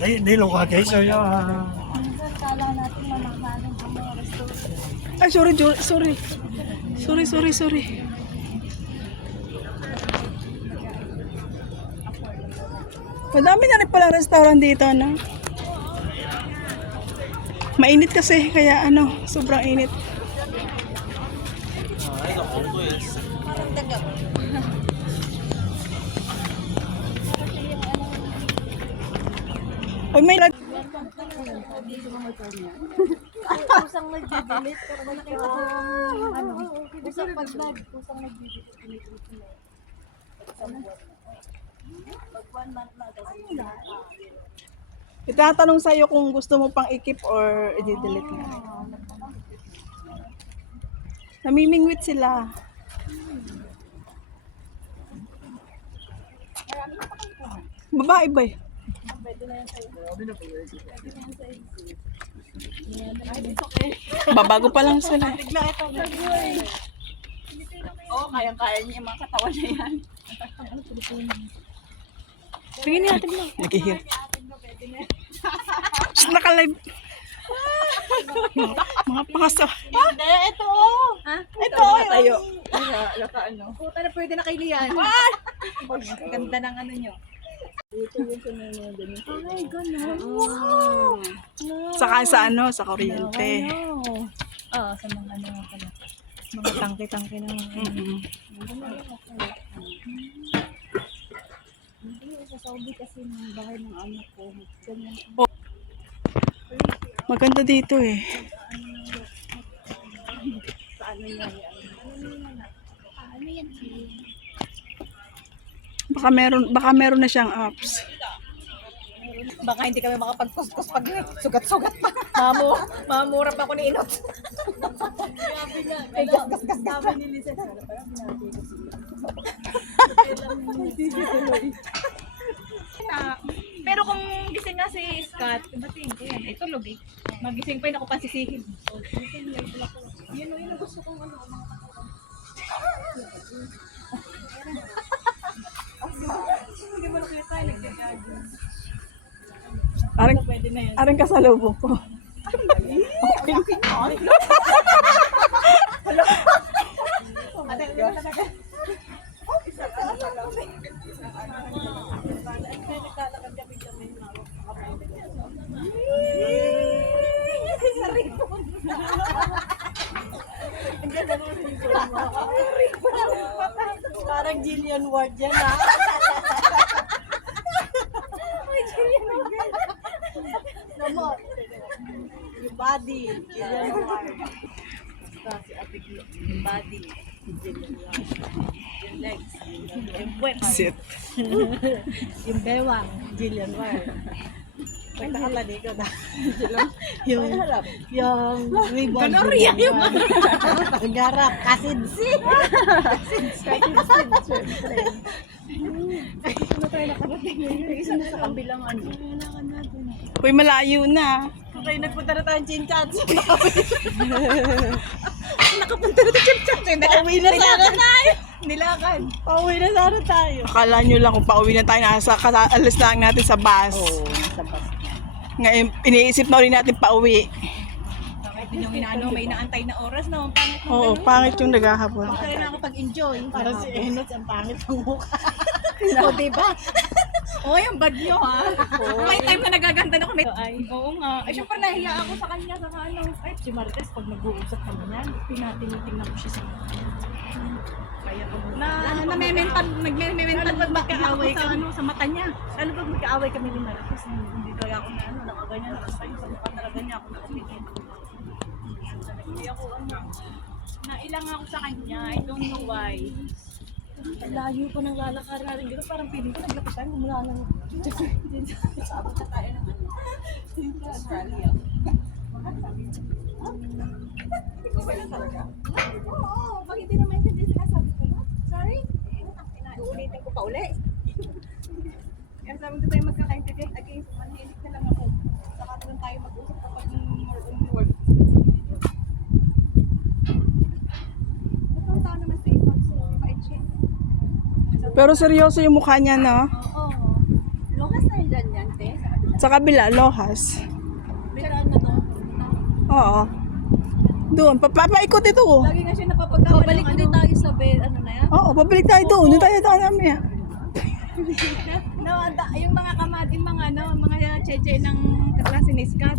Hindi luka guys. So, Ay, sorry. Sorry. Madami na rin palang restaurant dito, no? Mainit kasi, kaya sobrang init. Uy, may Kusang nag-delete pero nakita ko kusang pag-vlog, kusang nag-delete. Pag 1 month na itatanong sa'yo kung gusto mo pang i-keep or i-delete nga. Namimingwit sila. Babae ba eh? Babago pa lang sila. Oo, kayang-kaya niya yung mga katawan na yan. Tingin natin mo. Nag-hear. Naka-live. Mga pangaso. Hindi, ito oh. Ha? Ito tayo. Puta na pwede na kay Lian. Ganda ng ano nyo. Ay, gano'n. Wow! Saka sa kuryente. Oo, sa mga ano nga pala. Mga tangke-tangke na mga Hindi, sa Saudi kasi ng bahay ng anak ko. Ganyan. Maganda dito eh. Paano niya yan? Ano yan? Baka meron na siyang apps. Baka hindi kami makapagkuskus pag sugat-sugat pa. Mamura pa ako ni Inot. Ay, gas. Sabi ni Lisa. Pero kung gising nga si Scott, batiin ko yan. Ay, tulog eh. Magising pa yun ako pansisihin. Yun ang gusto kong ano. Hindi mo nakita tayo nagdagagin. Arang kasalubong ko. Parang Jillian Ward yan ha. Yung body, Jillian Ward. Si Atik, yung body, Jillian Ward. Yung legs, yung puwet. Sit. Yung bewang, Jillian Ward. Pag nakalali ko na. Yung ribbon. Kanoriya yung paggarap. Kasidsi. Ano tayo nakarating ngayon? Isa na sa kabilang ano. Kailangan natin. Uy, malayo na. Okay, nagpunta na tayong Chinchats. Nakapunta na tayong Chinchats. Pauwi na sana tayo. Nilakad. Pauwi na sana tayo. Akala nyo lang kung pauwi na tayo, alis lang natin sa bus. Oo, nasa bus. Ngayon, iniisip na rin natin pauwi. Bakit din yung inaano, may inaantay na oras na. Ang pangit ng Oo, ganun. pangit yung naghahabol. Kaya na ako pag-enjoy. Parang si Enos, ang pangit ng mukha. O, diba? Oo, yung bagyo ha. May time na nagaganda na kami. Oo nga. Ay, syempre nahiya ako sa kanya. Sa ano. Ay, si Marites, pag nag-uusap kami yan, pinatinitingnan ko siya sa kaya ko nagme-mental pag magkaaway kami sa mata niya. Lalo pag magkaaway kami ni Marites, hindi kaya ako na ano, nakaganyan, nakasayo sa mukha talaga niya ako nakatingin. Hindi ako nailang ako sa kanya. I don't know why. Layo pa ng lalakar natin dito. Parang piling ko naglakad tayo mula ng sabot na tayo ng ano. Australia. Ikaw ba lang talaga? Oo. Pag hindi na maintindihan sila, sabi ko na. Sorry? Uulitin ko pa uli. Kaya sabi ko tayo magkakaintindihan. Again, manhilig na lang ako. Saka doon tayo mag-usap kapag more on work. Itong tao naman sa ibang so, mabait siya. Pero seryoso yung mukha niya, no? Oo. Lukas na yun yan, te. Sa kabila, lohas. Bilaan na to. Oo. Doon, papaikot ito. Lagi nga siya napapagkawa. Babalik ulit tayo sa bed. Ano na yan? Oo, pabalik tayo doon. Doon tayo namin. No, yung mga kamadin, mga mga cheche ng kaklase ni Scott.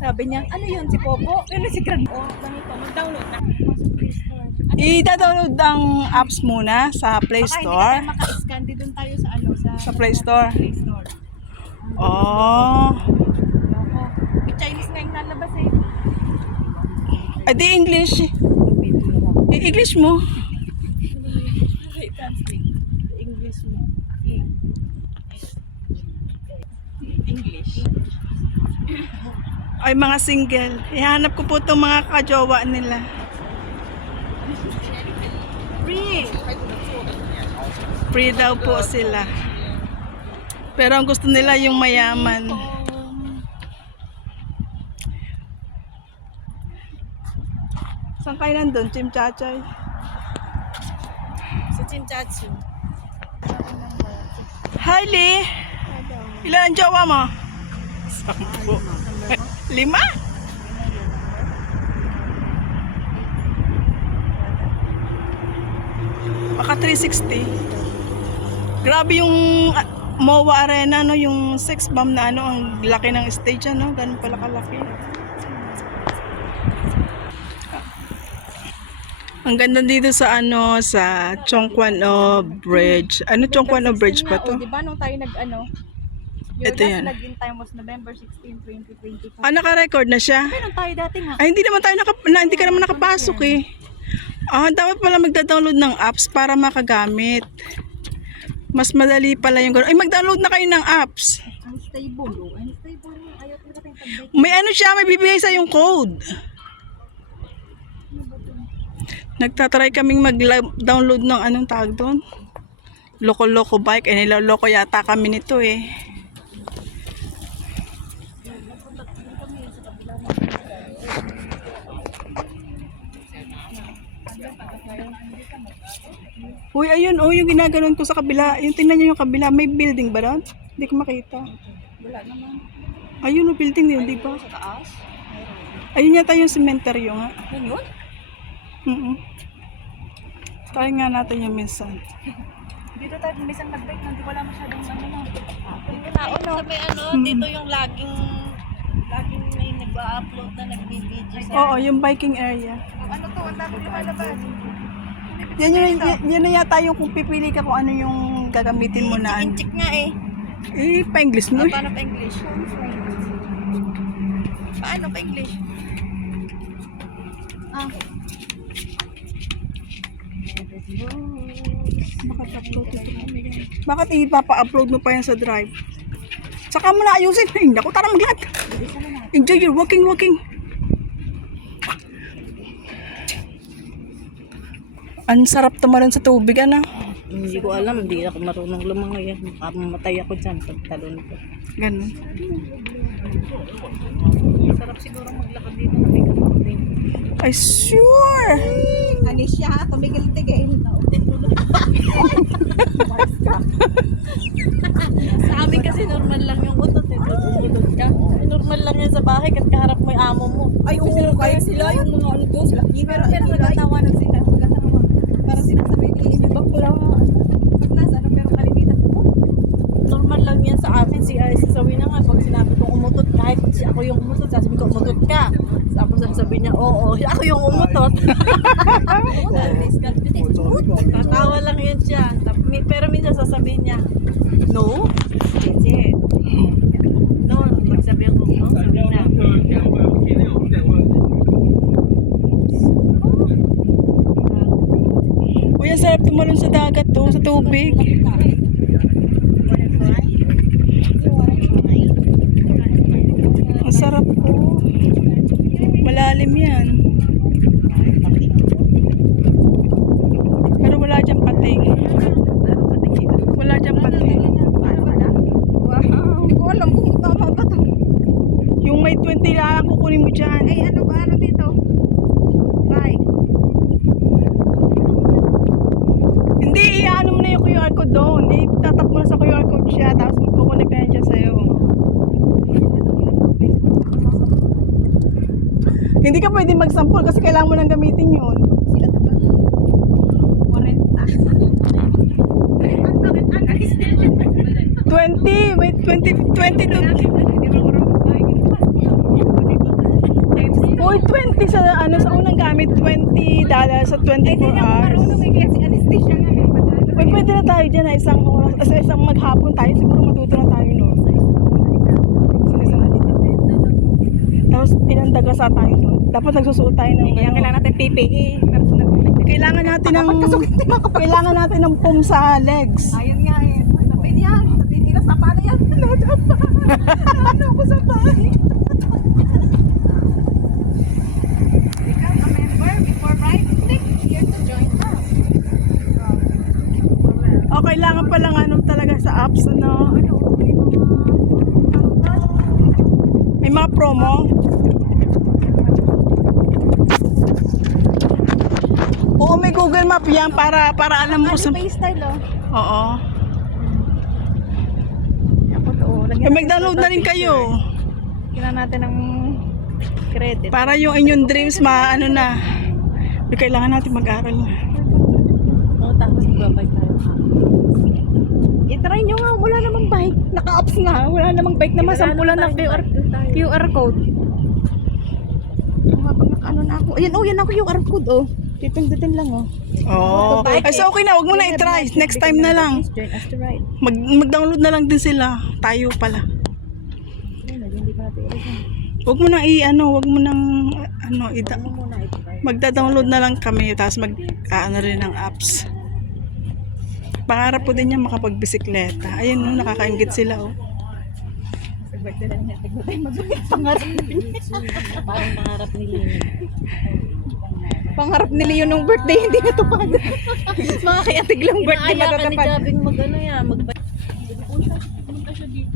Sabi niya, ano yun, si Popo? Ano si Grand? Oh, ganito, mag-download na. I-download ang apps muna sa Play Baka Store. hindi ka tayo maka-scan, di doon tayo sa Sa Play Store. Play Store. Oh. Loko. May Chinese nga yung lalabas eh. Ay, di English. I-English mo. Translate. English mo. English. Ay, mga single. Ihanap ko po itong mga kajowa nila. Free! Free daw po sila. Pero ang gusto nila yung mayaman. Saan kayo nandun? Chimchachay? Si Chinchachi. Hi, Lee! Ilan ang jowa mo? 10. 5? Baka 360. Grabe yung MOA Arena, no? Yung sex bomb na ano, ang laki ng stage, ano? Ganun pala kalaki. Ang ganda dito sa ano, sa Chongquan-o Bridge. Ano Chongquan-o Bridge pa to? Di ba nung tayo nag-ano? Your Ito last yan. login time was November 16, 2025. Ah, naka-record na siya? Kailan tayo dati nga? Ay, hindi naman tayo hindi ka naman nakapasok eh. Ah, dapat pala magda-download ng apps para makagamit. Mas madali pala yung gano'n. Ay, mag-download na kayo ng apps. Unstable. Unstable. Ayaw ko na tayong pag-break. May ano siya, may bibigay sa yung code. Nagtatry kaming mag-download ng anong tawag doon. Loko-loko bike. Eh, niloloko yata kami nito eh. Uy, ayun, oh, yung ginaganon ko sa kabila. Yung tingnan niyo yung kabila. May building ba doon? Hindi ko makita. Wala naman. Ayun, yung building din, di ba? Sa taas? Ayun yata yung cementerio nga. Yan yun? Try nga natin yung minsan. Dito tayo minsan mag-break nang di wala masyadong ano na. Tao no? Sa may ano, dito yung laging may nag-upload na nag-video sa... Oo, yung biking area. Ano to? Ang dami lumalabas. Yan na yata yung kung pipili ka kung ano yung gagamitin mo na ano. Check nga eh. Eh, pa-English mo eh. Paano pa English? Paano pa English? Ah. Bakit ipapa-upload mo pa yan sa drive? Saka mo na ayusin. Ay, naku, tara maglat. Enjoy your walking. Ang sarap tumalon sa tubig, ano? Hindi ko alam, hindi ako marunong lumangoy. Mamatay ako dyan pag talon ko. Ganun. Sarap siguro maglakad dito na may kapatid. Ay, sure! Anisha, tumigil-tigil. Sa amin kasi normal lang yung utot eh. Umulog ka. Normal lang yan sa bahay kahit kaharap mo yung amo mo. Ay, oo, kaya sila yung mga ano to, sila. Pero nagtatawanan sila. Parang sinasabi ni bakla. Pag nasa ano, pero kalimitan ko. Normal lang yan sa akin. Si sasabi na nga, pag sinabi kong umutot, kahit ako yung umutot, sasabi ko umutot ka. Tapos sabi niya, oo, ako yung umutot. Tatawa lang yan siya. Pero minsan sasabihin niya, no? Jeje. No, magsabi ako, no? Sabi na. Uy, ang sarap tumalon sa dagat to, sa tubig. Ang sarap po. Malalim yan. Pero wala dyan pating. Wala dyan pating. Hindi ko alam kung tama ba ito. Yung may 20 lang kukunin mo dyan. Ay, ano ba? Ano dito? Bye. Hindi, i-ano mo na yung QR QR code doon. Itatap mo na sa QR code siya, tapos magkukunik na yan dyan sa'yo. Hindi ka pwede magsampol kasi kailangan mo nang gamitin yun. 20, wait, 20 to... Uy, 20 sa ano sa unang gamit, $20 sa 24 hours. Uy, pwede na tayo dyan na isang oras, isang maghapon tayo, siguro matuto na tayo noon. Tapos ilang dagasa tayo noon. Dapat nagsusuot tayo ng Kailangan natin PPE. kailangan natin ng foam sa legs. Ayun nga eh. Sabihin yan. Sabihin nila sa paano yan. Ano ako sa bahay. Become a member before right? Click here to join us. O kailangan pa lang ano talaga sa apps ano. May mga promo. Oo, may Google Map yan para alam mo sa... style oh. Oo. Ako to. Eh, mag-download na rin kayo. Kailangan natin ng credit. Para yung inyong dreams maano na. Kailangan natin mag-aral na. Oo, tapos magbabike tayo. I-try nyo nga. Wala namang bike. Naka-ups na. Wala namang bike na masampulan ng QR code. Ano na ako. Ayan, yan ako QR code oh. Pipindutin lang oh. Oo. Ay, so okay na. Huwag mo na i-try. Next time na lang. Join us to ride. Mag-download na lang din sila. Tayo pala. Hindi pa natin i-try. Huwag mo nang huwag mo nang Muna i-try. magda-download na lang kami tapos ano rin ng apps. Pangarap ko din niya makapagbisikleta. Ayun no, nakakaingit sila oh. Birthday na niya. Tignan tayo mag-bike. Pangarap nila. Parang pangarap nila yun. Pangarap nila yun nung birthday. Hindi natupad. Mga kayatig lang birthday matatapad. Inaaya ka ni Jabing mag-ano yan. Mag-bike.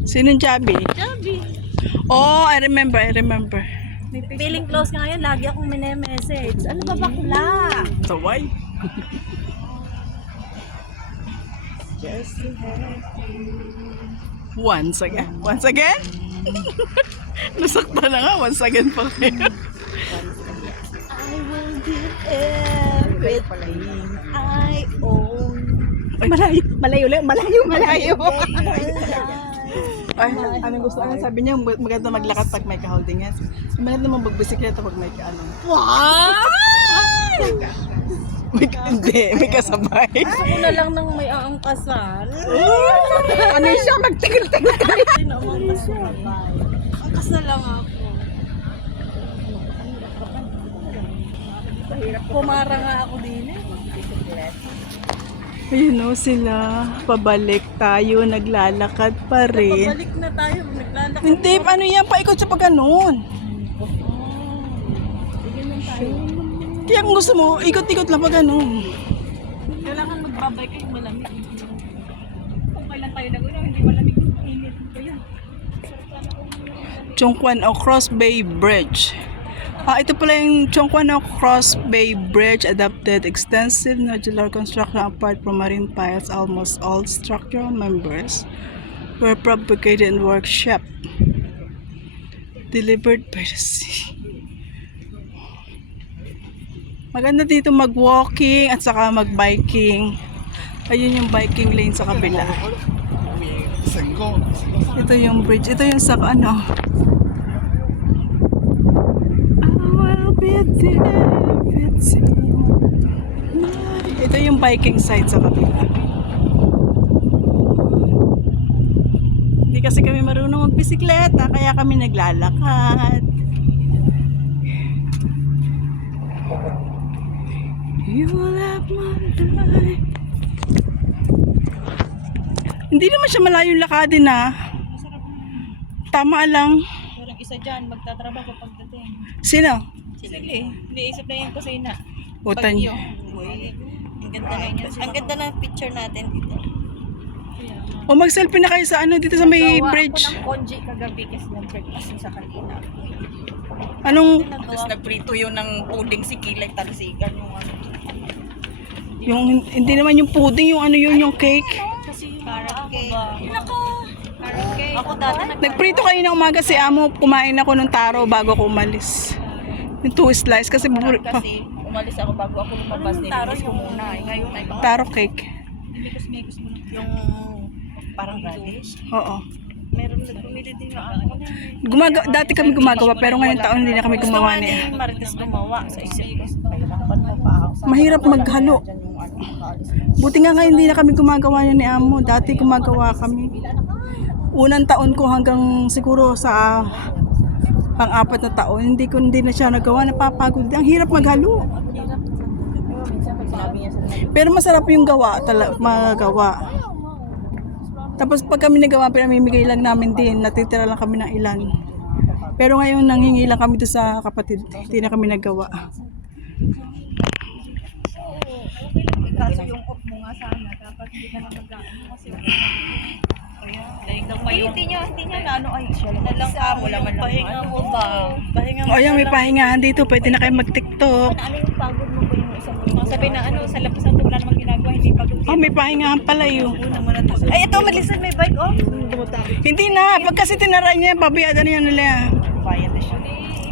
Sinong Jabi? Jabi. Oh, I remember. Feeling close ka ngayon. Lagi akong message. Ano ba bakla? So why? Just to have Once again? Nasakta na nga, once again pa kayo. I will give everything I own. Malayo. Ay, anong gusto? Anong sabi niya? Maganda maglakad pag may ka-holding hands. Maganda naman magbisikleta pag may ka-ano. What? May kasabay. Ako na lang nang may aangkasan. Ano siya? Magtigil-tigil. Angkas na lang ako. Pumara nga ako din eh. Ayun o sila. Pabalik tayo. Naglalakad pa rin. Pabalik na tayo. Naglalakad. Hindi, ano yan? Paikot sa pagganon. Kaya kung gusto mo, ikot-ikot lang pag ano. Kailangan magbabay kayo malamig. Kung kailan tayo naguna, hindi malamig. Init ko yan. Chongquan o Cross Bay Bridge. Ito pala yung Chongquan o Cross Bay Bridge adopted extensive modular construction apart from marine piles. Almost all structural members were fabricated in workshop. Delivered by the sea. Maganda dito mag-walking at saka mag-biking. Ayun yung biking lane sa kabila. Ito yung bridge. Ito yung sa ano. I will be there with you. Ito yung biking side sa kabila. Hindi kasi kami marunong magbisikleta kaya kami naglalakad. You will have my life. Hindi naman siya malayong lakadin na. Tama lang. Parang isa dyan, magtatrabaho pagdating. Sino? Sige, iniisip na yung kusina. Utan. Bagyo. Uy, ang ganda na yun. Ang ganda ng picture natin dito. O mag-selfie na kayo sa ano dito sa may bridge. Ako ng konji kagabi kasi nag-breakfast sa kanina. Anong Tapos nagprito yun ng puding si Kilay Tansigan yung ano. Yung, hindi naman yung pudding, yung ano yun, yung cake. Kasi yung carrot cake. Nako. Carrot cake. Ako dati Nagprito kanina umaga si Amo, kumain ako ng taro bago ako umalis. Yung 2 slice kasi kasi umalis ako bago ako lumabas. Taro ko muna. Ngayon ay taro cake. yung parang radish. Oo. Meron na bumili din yung ako. Dati kami gumagawa pero ngayong taon hindi na kami gumawa niya. Gusto Marites gumawa sa isip ko. Mahirapan na pa ako. Mahirap maghalo. Buti nga ngayon hindi na kami gumagawa niya ni Amo. Dati gumagawa kami. Unang taon ko hanggang siguro sa pang-4 na taon, hindi na siya nagawa, napapagod. Ang hirap maghalo. Pero masarap yung gawa, magawa. Tapos pag kami nagawa, pinamimigay lang namin din, natitira lang kami ng ilan. Pero ngayon nanghingi lang kami doon sa kapatid, hindi na kami nagawa. Kaso yung off mo nga sana, dapat hindi ka na mag-ano kasi hindi niya na ano ay na lang amo lang ang pahinga mo ba? Pahinga mo. O yan, may pahingahan dito, pwede na kayo mag-tiktok. Ano yung pagod mo ba yung isang sabi na ano sa labas ng wala namang ginagawa hindi pagod. Oh, may pahingahan pala yun. Ay ito malisan may bike oh. Hindi na, pag kasi tinaray niya, babayada niya nila. Bayad na siya.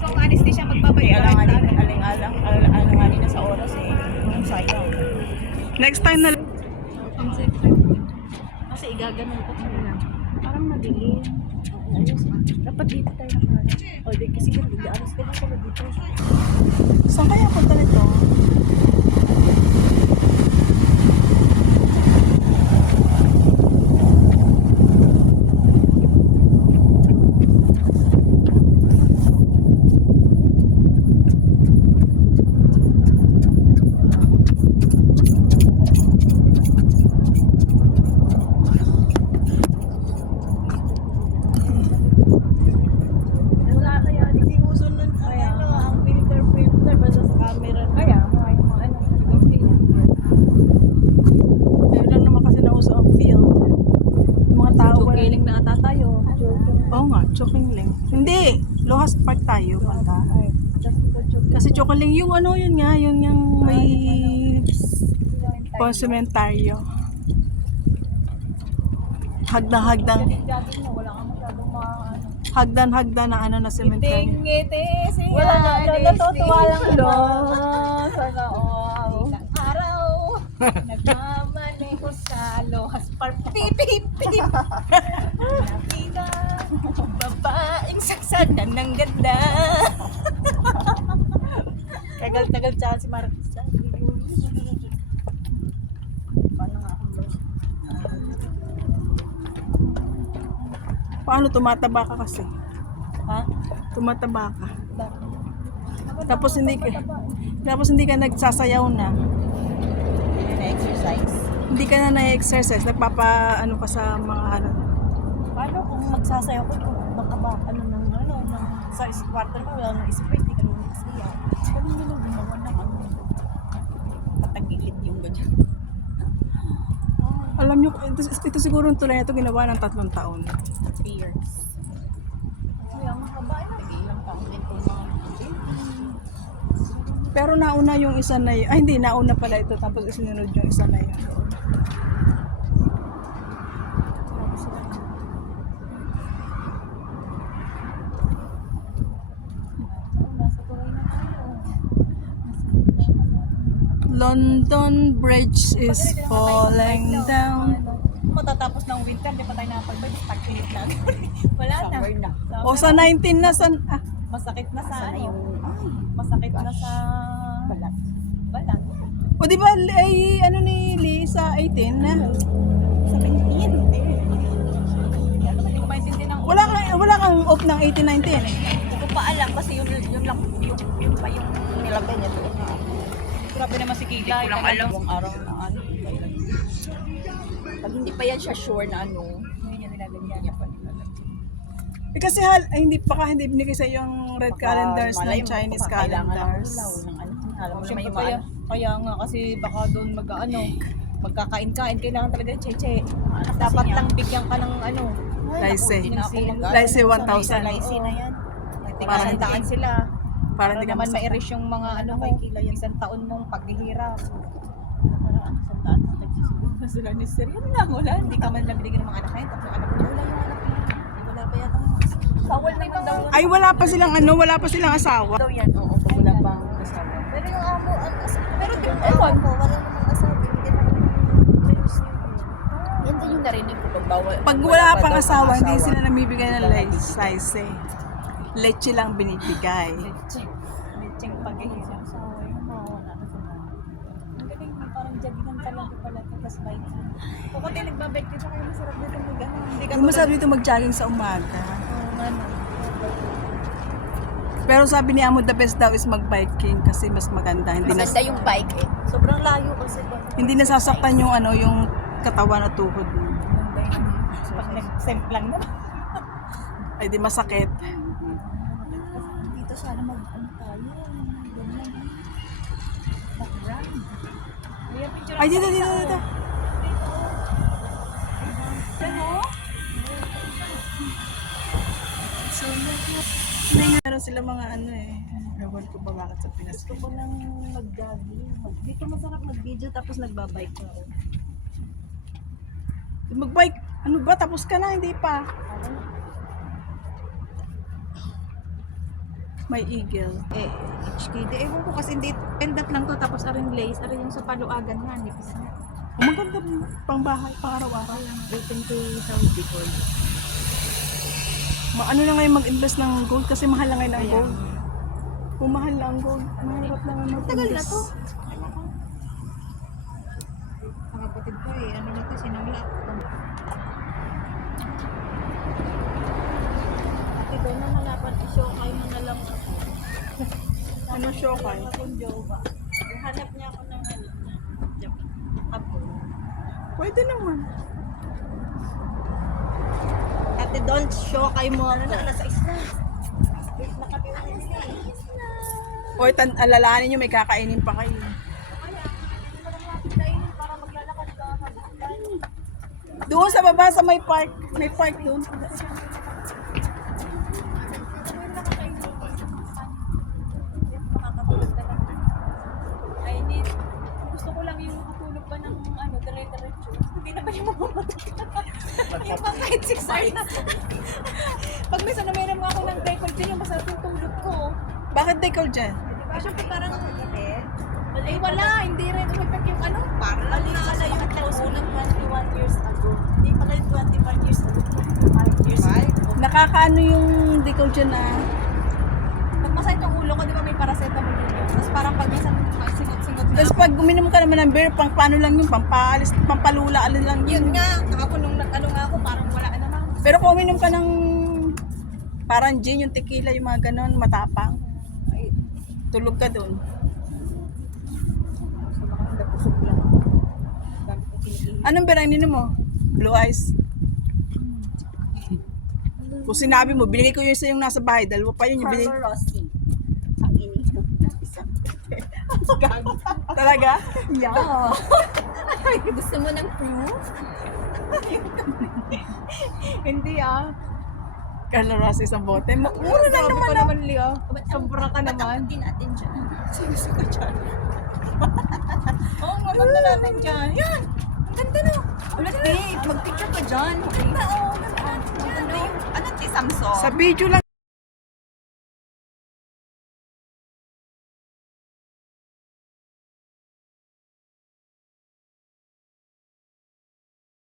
Ikaw anesthesia magbabayad. Alang-aling na sa oras eh. Sayang. Next time na. Kasi igaganon ko kanina. Parang madilim. Dapat dito tayo nakaharap. O di kasi aras ka na pala dito. Saan kaya punta nito? Wala kaya hindi uso nun kaya ang filter basta sa camera. Kaya yung mga ano. Meron lang naman kasi nauso ang field. Yung mga tao wala. Joking na ata tayo. Oo nga, choking lang. Hindi, Lohas Park tayo. Punta. Kasi choking yung ano yun nga, yung may konsumentaryo. Hagdan-hagdan. Hagdan-hagdan na ano na sementaryo. Ngiti siya. Wala na, natutuwa lang doon. Sana all. Araw. Nagmamaneho sa Lohas Park. Pip, pip, pip. Nakita. Babaeng saksadan ng ganda. Tagal-tagal siya si Marcos. Paano nga ako lost? Paano tumataba ka kasi? Ha? Tumataba ka. Tapos hindi ka nagsasayaw na. Na-exercise. Hindi ka na na-exercise, nagpapa ano ka sa mga ano. Paano kung magsasayaw ko baka ba sa kwarto mo wala nang space di ka nang magsayaw. Kami nila gumawa ng ano. Patagilid yung ganyan. Alam nyo, ito siguro yung tulay na ito ginawa ng 3 taon. 3 years. Kaya mahaba na. Ilang taon din kung mga Pero nauna yung isa na yun. Ay hindi, nauna pala ito tapos isinunod yung isa na yun. London Bridge is falling down. matatapos ng winter, di pa tayo nakapag-bike, tag-init lang. Wala na. Summer na. O sa 19 na sa... Masakit na sa Sana ano. yung Masakit na sa balat. balat. O di ba ay ano ni Lee sa 18 na? Sa 20. Kaya naman, hindi ko maintindihan ng Wala kang off ng 18-19. Hindi ko pa alam kasi yun lang yung pa yung nilagay niya doon. Grabe naman si Kila. Hindi ko lang alam. Yung araw na ano. Pag hindi pa yan siya sure na ano, Hindi niya nilagay niya pa nilagay. Eh kasi hindi binigay sa yung red calendars ng Chinese calendars. alam mo naman Siyempre yung kaya nga kasi baka doon magkakain-kain kailangan talaga cheche. Dapat lang bigyan ka ng ano. Laise. Hindi na ako Laise 1,000. Laise na yan. Para Tignan sila. Para hindi ka naman masaktan. ma-erase yung mga ano mo, isang taon mong paghihirap. Nakaraan, sa daan na nagsisiguro na sila ni Sir. Yun lang, wala. Hindi ka man lang binigyan ng mga anak na yun. Tatlong anak ko. Wala yung anak niya. Wala pa yata mga asawa. Bawal naman daw. Ay, wala pa silang ano, wala pa silang asawa. Daw yan, oo. Pag wala pang asawa. Pero yung amo, ang asawa. Pero di ba, ewan. Wala namang asawa. Bigyan na kami ng release niyo. Yan din yung narinig ko pag bawal. Pag wala pa pang daw asawa, ang hindi sila namibigay ng license. Leche lang binibigay. Lecheng pag-ihirap. Asawa yun, mawawala na sila. Ang galing, parang jaginan talaga pala. Tapos bike. Ako din nagbabike dito kaya masarap dito mag-ano. Hindi ka Hindi masarap dito mag-jogging sa umaga. ano. Pero sabi ni Amo, the best daw is mag-biking kasi mas maganda. Maganda yung bike eh. Sobrang layo kasi ba? Hindi nasasaktan yung ano, yung katawan at tuhod mo. Pag nag-semplang naman. Ay di masakit. Dito sana mag-ano tayo. Ganyan. Mag-run. May picture Ay dito, dito, dito. Ano? Meron sila mga ano eh. Ewan ko ba bakit sa Pinas. Gusto ko lang mag-jogging. Dito masarap mag-video tapos nagbabike na ako. Mag-bike. Ano ba? Tapos ka na? Hindi pa. May eagle. Eh, HKD. Ewan ko kasi hindi, pendat lang to tapos aring lace. Aring yung sa paluagan nga, nipis na. Oh, maganda rin. Pang bahay, pang araw-araw. 18 Saudi gold. Ano na ngayon mag-invest ng gold kasi mahal na ngayon ang gold. Kung mahal na ang gold, mahirap na nga mag-invest. Tagal na to. Mga kapatid ko eh, ano na to, sinangla. Ate doon na malapan, i-show kayo mo na lang ako. Ano show ka? Akong Jova. Hanap niya ako ng ano, apo. Pwede naman. Ate, don't show kayo mo ano na, nasa isla. Wait, nakapila na isla. O alalahanin nyo, may kakainin pa kayo. Para maglalakad ka tayo. Doon sa baba sa may park. May park doon. Makakatulog talaga. I need, gusto ko lang yung makatulog pa ng ano, dire-diretso. Hindi na ba yung mamamatay? Yung pang kahit 6 hours na. Pag minsan na mayroon ako ng record dyan, yung masarap yung tulog ko. Bakit decal dyan? Siyempre parang, eh wala, hindi rin umipag yung ano, parang naalala yung close ko ng 21 years ago. Hindi pala yung 25 years ago, 25 years ago. Nakakaano yung decal dyan na Pag masakit yung ulo ko, di ba may paracetamol din yun? Tapos parang pag minsan singot-singot na tapos ako. pag uminom ka naman ng beer, pang paano lang yun, pampalis, pampalula, alin lang Yun yun. nga, kahapon nung nag-ano nga ako, parang wala na naman. Pero kung uminom ka ng parang gin, yung tequila, yung mga ganon, matapang, ay, tulog ka doon. So baka hindi pusog lang. Dami ko kinikilig. Anong beer ang ininom mo? Blue Eyes. Kung sinabi mo, binigay ko yun sa yung nasa bahay, dalawa pa yun yung binigay. Carlo Rossi. Ang ininom na isang Gago. Talaga? Yeah. Gusto mo ng proof? Hindi ah. Carlo Rossi isang bote. Mura lang Sabi naman ko ah. naman, Leo. Sobra ka naman. Ba't natin dyan? Seryoso ka dyan. Oo, maganda natin dyan. Yan! Ang ganda na. Ulit, babe. Mag-picture ka dyan. Maganda, oh. Maganda yung, ano, Samsung. Sa video lang